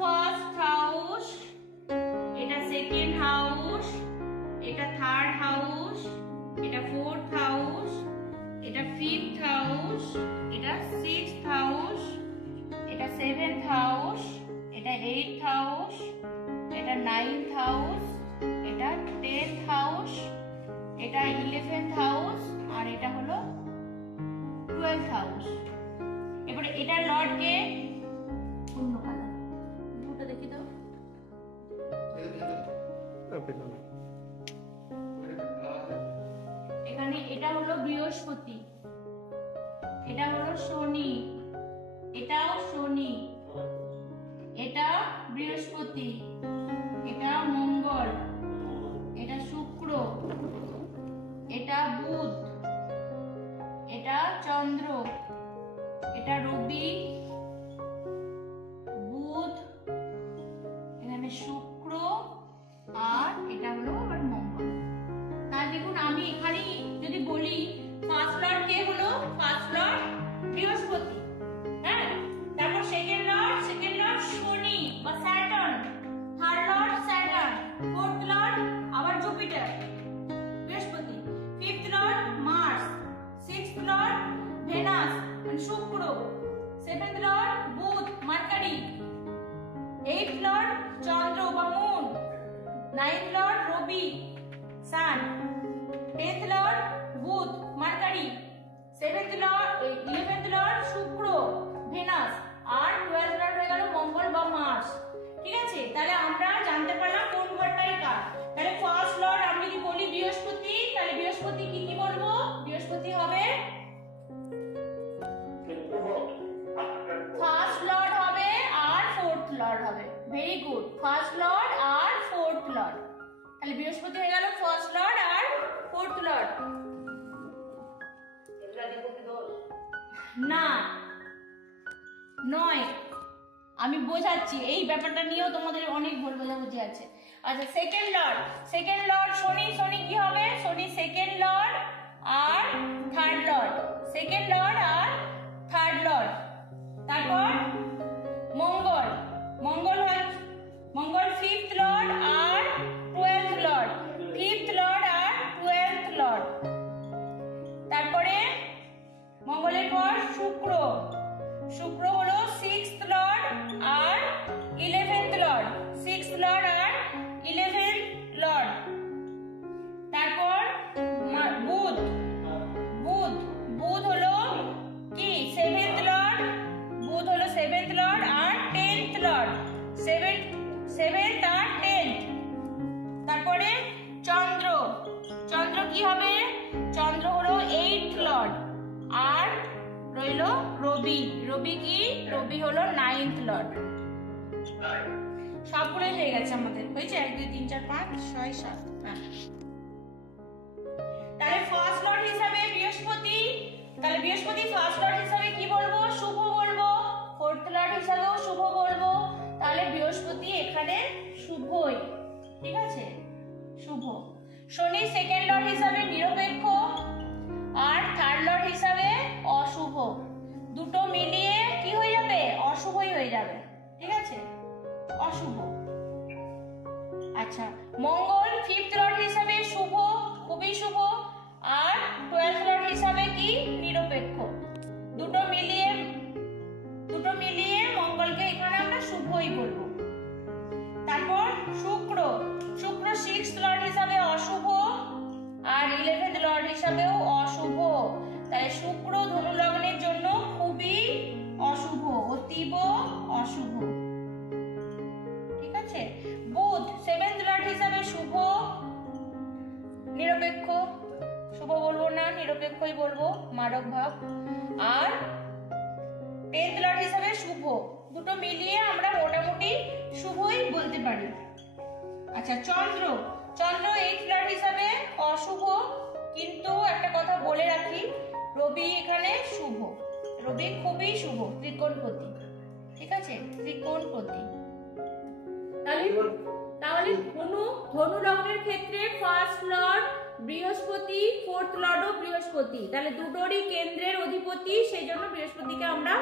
First house, এটা second house, এটা third house, এটা ফোর্থ হাউস, এটা ফিফথ হাউস, এটা সিক্সথ হাউস, এটা সেভেন্থ হাউস, এটা এইটথ হাউস, এটা নাইনথ হাউস, এটা 10th হাউস, এটা 11th হাউস, আর এটা হলো 12th হাউস। এবারে এটার লর্ড কে? অন্য কালার, দুটো দেখি তো। এখানে এটা হলো বৃহস্পতি, এটা হলো শনি, এটাও শনি, এটা বৃহস্পতি, এটা মঙ্গল, এটা শুক্র, এটা বুধ, এটা চন্দ্র, এটা রবি, বুধ, এখানে শুক্র, আর এটা হলো আবার মঙ্গল। তাহলে দেখুন আমি এখানে যদি বলি ফার্স্ট লর্ড কে হলো? ফার্স্ট লর্ড বৃহস্পতি, হ্যাঁ। তারপর সেকেন্ড লর্ড শনি বা Saturn, third lord Saturn, fourth lord আবার Jupiter Brihaspati, fifth lord Mars, sixth lord Venus মানে Shukra, seventh lord Budh Mercury, eighth lord Chandra বা moon, ninth lord Rabi sun, 10th lord Budh Mercury, 7th lord 11th lord Shukra Venus, আর 12th lord হয়ে গেল মঙ্গল বা Mars. ঠিক আছে, তাহলে আমরা জানতে পারলাম কোন ঘরটাই কার। তাহলে ফার্স্ট লর্ড আমি যদি বলি বৃহস্পতি, তাহলে বৃহস্পতি কি কি বলবো? বৃহস্পতি হবে ফার্স্ট লর্ড হবে আর ফোর্থ লর্ড হবে। ভেরি গুড, ফার্স্ট লর্ড আর ফোর্থ লর্ড। তাহলে বৃহস্পতি হয়ে গেল ফার্স্ট লর্ড আর ফোর্থ লর্ড। না নয়, আমি বোঝাচ্ছি, এই ব্যাপারটা নিয়েও তোমাদের অনেক ভুল বোঝাবুঝি আছে। আচ্ছা, সেকেন্ড লর্ড শনি, শনি কি হবে? শনি সেকেন্ড লর্ড আর থার্ড লর্ড, সেকেন্ড লর্ড আর থার্ড লর্ড। তারপর মঙ্গল, মঙ্গল ফিফথ লর্ড আর 12th লর্ড, ফিফথ লর্ড আর 12th লর্ড। তারপরে মঙ্গলের পর শুক্র হলো 6th লর্ড আর 11th লর্ড, 6th লর্ড আর 11th লর্ড। তারপর বুধ হলো কি? 7th লর্ড, বুধ হলো 7th লর্ড আর 10th লর্ড, 7th আর 10th। তারপরে চন্দ্র কি হবে? চন্দ্র হলো 8th লর্ড, আর রইল রবি কি? রবি হলো 9th লর্ড। সবগুলোই হয়ে গেছে আমাদের, হয়েছে 1 2 3 4 5 6 7। হ্যাঁ, তাহলে ফার্স্ট লর্ড হিসাবে বৃহস্পতি, তাহলে বৃহস্পতি ফার্স্ট লর্ড হিসাবে কি বলবো? শুভ বলবো। ফোর্থ লর্ড হিসাবেও শুভ বলবো। তাহলে বৃহস্পতি এখানে শুভই, ঠিক আছে, শুভ। শনি সেকেন্ড লর্ড হিসাবে নিরপেক্ষ আর থার্ড লর্ড হিসাবে অশুভ, দুটো মিলিয়ে কি হয়ে যাবে? অশুভই হয়ে যাবে, ঠিক আছে, অশুভ। আচ্ছা, মঙ্গল ফিফথ লর্ড হিসাবে শুভ, খুবই শুভ, আর 12th লর্ড হিসাবে কি? নিরপেক্ষ। দুটো মিলিয়ে মঙ্গলকে এখানে আমরা শুভই বলবো। তারপর শুক্র 6th লর্ড হিসাবে অশুভ আর 11th লর্ড হিসাবেও অশুভ। তাই শুক্র ধনু লগ্নের জন্য খুবই অশুভ, অতীব অশুভ, ঠিক আছে। বুধ 7th লর্ড হিসাবে শুভ, নিরপেক্ষ, শুভ বলবো না, নিরপেক্ষই বলবো, মারক ভাব। আর 10th লর্ড হিসাবে শুভ, দুটো মিলিয়ে আমরা মোটামুটি শুভই বলতে পারি। আচ্ছা, চন্দ্র 8th লর্ড হিসাবে অশুভ, কিন্তু একটা কথা বলে রাখি, রবি এখানে শুভ, রবি খুবই শুভ, ত্রিকোণপতি, ঠিক আছে, ত্রিকোণপতি। তাহলে ধনু লগ্নের ক্ষেত্রে ফার্স্ট লর্ড বৃহস্পতি, ফোর্থ লর্ডও বৃহস্পতি, তাহলে দুটোরই কেন্দ্রের অধিপতি, সেই জন্য বৃহস্পতিকে আমরা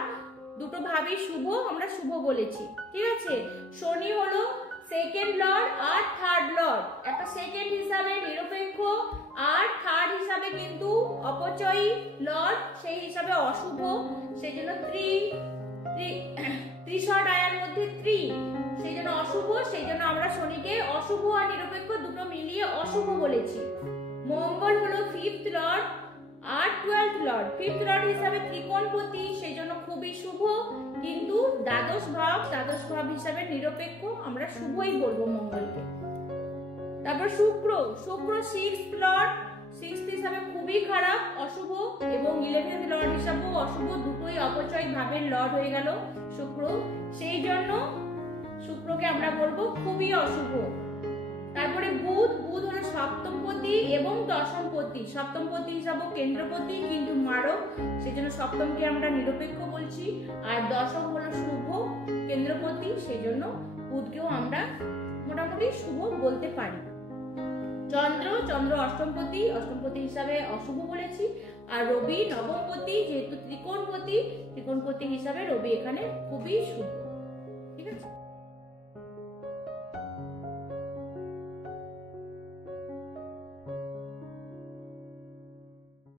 দুটো ভাবই শুভ, আমরা শুভ বলেছি, ঠিক আছে। শনি হলো সেকেন্ড লর্ড আর থার্ড লর্ড, একটা সেকেন্ড হিসাবে নিরপেক্ষ আর থার্ড হিসাবে কিন্তু অপচয়ী লর্ড, সেই হিসাবে অশুভ, সেই জন্য ত্রিশড আয়ার মধ্যে সেই জন্য অশুভ, সেই জন্য আমরা শনিকে অশুভ আর নিরপেক্ষ দুটো মিলিয়ে অশুভ বলেছি। মঙ্গল হলো ফিফথ লর্ড আর 12th লর্ড, ফিফথ লর্ড হিসাবে ত্রিকোণপতি, সেই জন্য খুবই শুভ, কিন্তু দ্বাদশ ভাব হিসাবে নিরপেক্ষ, আমরা শুভই বলবো মঙ্গলকে। তারপর শুক্র সিক্সথ লর্ড, সিক্সথ হিসাবে খুবই খারাপ, অশুভ, এবং 11th লর্ড হিসাবেও অশুভ, দুটোই অপচয় ভাবের লর্ড হয়ে গেল শুক্র, সেই জন্য শুক্রকে আমরা বলবো খুবই অশুভ। তারপরে বুধ হলো সপ্তমপতি এবং দশমপতি, সপ্তমপতি হিসাবে কেন্দ্রপতি কিন্তু মারক, সেজন্য সপ্তমকে আমরা নিরপেক্ষ বলছি, আর দশম হলো শুভ কেন্দ্রপতি, সেজন্য বুধকেও আমরা মোটামুটি শুভ বলতে পারি। চন্দ্র অষ্টমপতি হিসাবে অশুভ বলেছি, আর রবি নবমপতি, যেহেতু ত্রিকোণপতি হিসাবে রবি এখানে খুবই শুভ, ঠিক আছে।